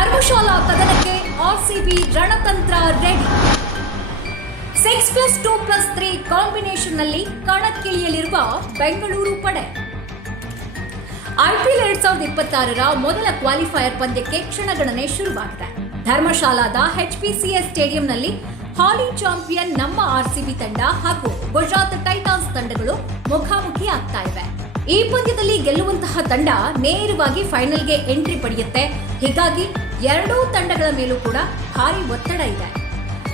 ಧರ್ಮಶಾಲಾ ಕದನಕ್ಕೆ ಆರ್ಸಿಬಿ ರಣತಂತ್ರ ರೆಡಿ. 6+2+3 ಕಾಂಬಿನೇಷನ್ನಲ್ಲಿ ಕಣಕ್ಕಿಳಿಯಲಿರುವ ಬೆಂಗಳೂರು ಪಡೆ. ಐಪಿಎಲ್ 2026ರ ಮೊದಲ ಕ್ವಾಲಿಫೈಯರ್ ಪಂದ್ಯಕ್ಕೆ ಕ್ಷಣಗಣನೆ ಶುರುವಾಗಿದೆ. ಧರ್ಮಶಾಲಾದ ಎಚ್ಪಿಸಿಎಸ್ ಸ್ಟೇಡಿಯಂನಲ್ಲಿ ಹಾಲಿ ಚಾಂಪಿಯನ್ ನಮ್ಮ ಆರ್ಸಿಬಿ ತಂಡ ಹಾಗೂ ಗುಜರಾತ್ ಟೈಟಾನ್ಸ್ ತಂಡಗಳು ಮುಖಾಮುಖಿ ಆಗ್ತಾ ಇವೆ. ಈ ಪಂದ್ಯದಲ್ಲಿ ಗೆಲ್ಲುವಂತಹ ತಂಡ ನೇರವಾಗಿ ಫೈನಲ್ಗೆ ಎಂಟ್ರಿ ಪಡೆಯುತ್ತೆ. ಹೀಗಾಗಿ ಎರಡೂ ತಂಡಗಳ ಮೇಲೂ ಕೂಡ ಭಾರಿ ಒತ್ತಡ ಇದೆ.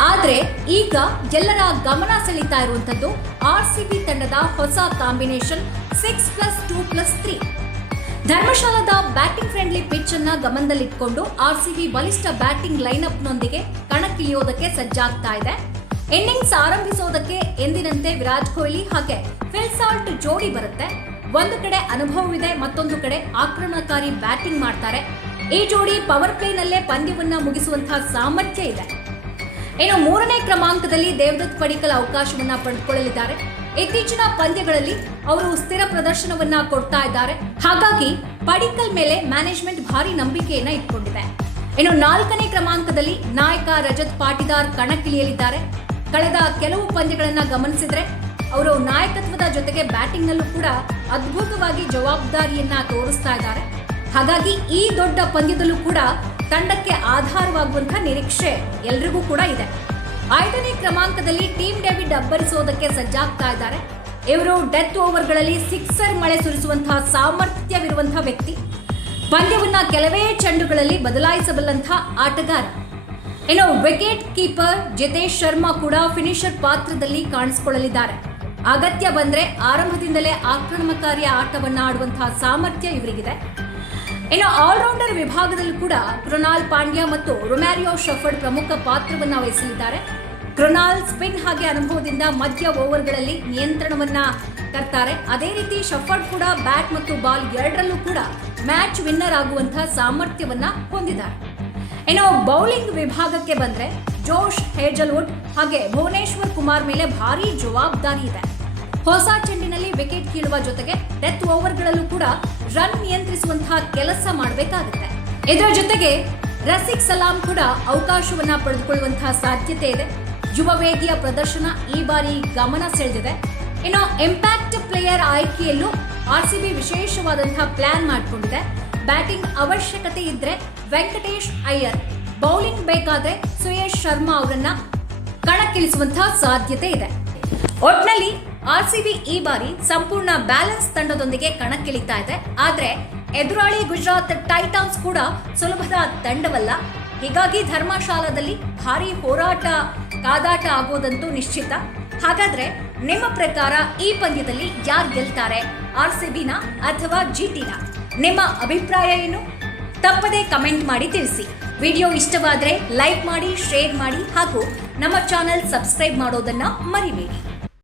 ಆದ್ರೆ ಈಗ ಎಲ್ಲರ ಗಮನ ಸೆಳೀತಾ ಇರುವಂತದ್ದು ಆರ್ಸಿಬಿ ತಂಡದ ಹೊಸ ಕಾಂಬಿನೇಷನ್ 6+2+3. ಧರ್ಮಶಾಲಾದ ಬ್ಯಾಟಿಂಗ್ ಫ್ರೆಂಡ್ಲಿ ಪಿಚ್ ಅನ್ನ ಗಮನದಲ್ಲಿಟ್ಟುಕೊಂಡು ಆರ್ಸಿಬಿ ಬಲಿಷ್ಠ ಬ್ಯಾಟಿಂಗ್ ಲೈನ್ಅಪ್ನೊಂದಿಗೆ ಕಣಕ್ಕಿಳಿಯೋದಕ್ಕೆ ಸಜ್ಜಾಗ್ತಾ ಇದೆ. ಇನ್ನಿಂಗ್ಸ್ ಆರಂಭಿಸೋದಕ್ಕೆ ಎಂದಿನಂತೆ ವಿರಾಟ್ ಕೊಹ್ಲಿ ಹಾಗೆ ಫಿಲ್ ಸಾಲ್ಟ್ ಜೋಡಿ ಬರುತ್ತೆ. ಒಂದು ಕಡೆ ಅನುಭವವಿದೆ, ಮತ್ತೊಂದು ಕಡೆ ಆಕ್ರಮಣಕಾರಿ ಬ್ಯಾಟಿಂಗ್ ಮಾಡ್ತಾರೆ. ಈ ಜೋಡಿ ಪವರ್ ಪ್ಲೇನಲ್ಲೇ ಪಂದ್ಯವನ್ನ ಮುಗಿಸುವಂತಹ ಸಾಮರ್ಥ್ಯ ಇದೆ. ಇನ್ನು ಮೂರನೇ ಕ್ರಮಾಂಕದಲ್ಲಿ ದೇವದತ್ ಪಡಿಕ್ಕಲ್ ಅವಕಾಶವನ್ನ ಪಡೆದುಕೊಳ್ಳಲಿದ್ದಾರೆ. ಇತ್ತೀಚಿನ ಪಂದ್ಯಗಳಲ್ಲಿ ಅವರು ಸ್ಥಿರ ಪ್ರದರ್ಶನವನ್ನ ಕೊಡ್ತಾ ಇದ್ದಾರೆ. ಹಾಗಾಗಿ ಪಡಿಕ್ಕಲ್ ಮೇಲೆ ಮ್ಯಾನೇಜ್ಮೆಂಟ್ ಭಾರಿ ನಂಬಿಕೆಯನ್ನ ಇಟ್ಕೊಂಡಿದೆ. ಇನ್ನು ನಾಲ್ಕನೇ ಕ್ರಮಾಂಕದಲ್ಲಿ ನಾಯಕ ರಜತ್ ಪಾಟಿದಾರ್ ಕಣಕ್ಕಿಳಿಯಲಿದ್ದಾರೆ. ಕಳೆದ ಕೆಲವು ಪಂದ್ಯಗಳನ್ನ ಗಮನಿಸಿದ್ರೆ ಅವರು ನಾಯಕತ್ವದ ಜೊತೆಗೆ ಬ್ಯಾಟಿಂಗ್ ನಲ್ಲೂ ಕೂಡ ಅದ್ಭುತವಾಗಿ ಜವಾಬ್ದಾರಿಯನ್ನ ತೋರಿಸ್ತಾ ಇದ್ದಾರೆ. ಹಾಗಾಗಿ ಈ ದೊಡ್ಡ ಪಂದ್ಯದಲ್ಲೂ ಕೂಡ ತಂಡಕ್ಕೆ ಆಧಾರವಾಗುವಂತಹ ನಿರೀಕ್ಷೆ ಎಲ್ರಿಗೂ ಕೂಡ ಇದೆ. ಐದನೇ ಕ್ರಮಾಂಕದಲ್ಲಿ ಟೀಮ್ ಡೇವಿಡ್ ಅಬ್ಬರಿಸೋದಕ್ಕೆ ಸಜ್ಜಾಗ್ತಾ ಇದ್ದಾರೆ. ಇವರು ಡೆತ್ ಓವರ್ಗಳಲ್ಲಿ ಸಿಕ್ಸರ್ ಮಳೆ ಸುರಿಸುವಂತಹ ಸಾಮರ್ಥ್ಯವಿರುವಂತಹ ವ್ಯಕ್ತಿ. ಪಂದ್ಯವನ್ನ ಕೆಲವೇ ಚೆಂಡುಗಳಲ್ಲಿ ಬದಲಾಯಿಸಬಲ್ಲಂತಹ ಆಟಗಾರ. ಇನ್ನು ವಿಕೆಟ್ ಕೀಪರ್ ಜಿತೇಶ್ ಶರ್ಮಾ ಕೂಡ ಫಿನಿಶರ್ ಪಾತ್ರದಲ್ಲಿ ಕಾಣಿಸಿಕೊಳ್ಳಲಿದ್ದಾರೆ. ಅಗತ್ಯ ಬಂದ್ರೆ ಆರಂಭದಿಂದಲೇ ಆಕ್ರಮಣಕಾರಿ ಆಟವನ್ನ ಆಡುವಂತಹ ಸಾಮರ್ಥ್ಯ ಇವರಿಗಿದೆ. ಇನ್ನು ಆಲ್ರೌಂಡರ್ ವಿಭಾಗದಲ್ಲೂ ಕೂಡ ಕೃನಾಲ್ ಪಾಂಡ್ಯ ಮತ್ತು ರೊಮ್ಯಾರಿಯೋ ಶಫರ್ಡ್ ಪ್ರಮುಖ ಪಾತ್ರವನ್ನ ವಹಿಸಲಿದ್ದಾರೆ. ಕೃನಾಲ್ ಸ್ಪಿನ್ ಹಾಗೆ ಅನುಭವದಿಂದ ಮಧ್ಯ ಓವರ್ಗಳಲ್ಲಿ ನಿಯಂತ್ರಣವನ್ನ ತರ್ತಾರೆ. ಅದೇ ರೀತಿ ಶಫರ್ಡ್ ಕೂಡ ಬ್ಯಾಟ್ ಮತ್ತು ಬಾಲ್ ಎರಡರಲ್ಲೂ ಕೂಡ ಮ್ಯಾಚ್ ವಿನ್ನರ್ ಆಗುವಂತಹ ಸಾಮರ್ಥ್ಯವನ್ನ ಹೊಂದಿದ್ದಾರೆ. ಇನ್ನು ಬೌಲಿಂಗ್ ವಿಭಾಗಕ್ಕೆ ಬಂದ್ರೆ ಜೋಶ್ ಹೇಜಲ್ವುಡ್ ಹಾಗೆ ಭುವನೇಶ್ವರ್ ಕುಮಾರ್ ಮೇಲೆ ಭಾರಿ ಜವಾಬ್ದಾರಿ ಇದೆ. ಹೊಸ ಚೆಂಡಿನಲ್ಲಿ ವಿಕೆಟ್ ಕೀಳುವ ಜೊತೆಗೆ ಡೆತ್ ಓವರ್ಗಳಲ್ಲೂ ಕೂಡ ರನ್ ನಿಯಂತ್ರಿಸುವಂತಹ ಕೆಲಸ ಮಾಡಬೇಕಾಗುತ್ತೆ. ಇದರ ಜೊತೆಗೆ ರಸಿಕ್ ಸಲಾಂ ಕೂಡ ಅವಕಾಶವನ್ನ ಪಡೆದುಕೊಳ್ಳುವಂತಹ ಸಾಧ್ಯತೆ ಇದೆ. ಯುವ ವೇಗಿಯ ಪ್ರದರ್ಶನ ಈ ಬಾರಿ ಗಮನ ಸೆಳೆದಿದೆ. ಇನ್ನು ಇಂಪ್ಯಾಕ್ಟ್ ಪ್ಲೇಯರ್ ಆಯ್ಕೆಯಲ್ಲೂ ಆರ್ಸಿಬಿ ವಿಶೇಷವಾದಂತಹ ಪ್ಲಾನ್ ಮಾಡಿಕೊಂಡಿದೆ. ಬ್ಯಾಟಿಂಗ್ ಅವಶ್ಯಕತೆ ಇದ್ರೆ ವೆಂಕಟೇಶ್ ಅಯ್ಯರ್, ಬೌಲಿಂಗ್ ಬೇಕಾದ್ರೆ ಸುಯೇಶ್ ಶರ್ಮಾ ಅವರನ್ನ ಕಣಕ್ಕಿಳಿಸುವಂತಹ ಸಾಧ್ಯತೆ ಇದೆ. ಒಟ್ನಲ್ಲಿ ಆರ್ಸಿಬಿ ಈ ಬಾರಿ ಸಂಪೂರ್ಣ ಬ್ಯಾಲೆನ್ಸ್ ತಂಡದೊಂದಿಗೆ ಕಣಕ್ಕಿಳಿತಾ ಇದೆ. ಆದ್ರೆ ಎದುರಾಳಿ ಗುಜರಾತ್ ಟೈಟಾನ್ಸ್ ಕೂಡ ಸುಲಭದ ತಂಡವಲ್ಲ. ಹೀಗಾಗಿ ಧರ್ಮಶಾಲಾದಲ್ಲಿ ಭಾರಿ ಹೋರಾಟ ಕಾದಾಟ ಆಗೋದಂತೂ ನಿಶ್ಚಿತ. ಹಾಗಾದ್ರೆ ನಿಮ್ಮ ಪ್ರಕಾರ ಈ ಪಂದ್ಯದಲ್ಲಿ ಯಾರು ಗೆಲ್ತಾರೆ, ಆರ್ಸಿಬಿನ ಅಥವಾ ಜಿಟಿನ? ನಿಮ್ಮ ಅಭಿಪ್ರಾಯ ಏನು? ತಪ್ಪದೇ ಕಮೆಂಟ್ ಮಾಡಿ ತಿಳಿಸಿ. ವಿಡಿಯೋ ಇಷ್ಟವಾದ್ರೆ ಲೈಕ್ ಮಾಡಿ, ಶೇರ್ ಮಾಡಿ ಹಾಗೂ ನಮ್ಮ ಚಾನೆಲ್ ಸಬ್ಸ್ಕ್ರೈಬ್ ಮಾಡೋದನ್ನ ಮರಿಬೇಡಿ.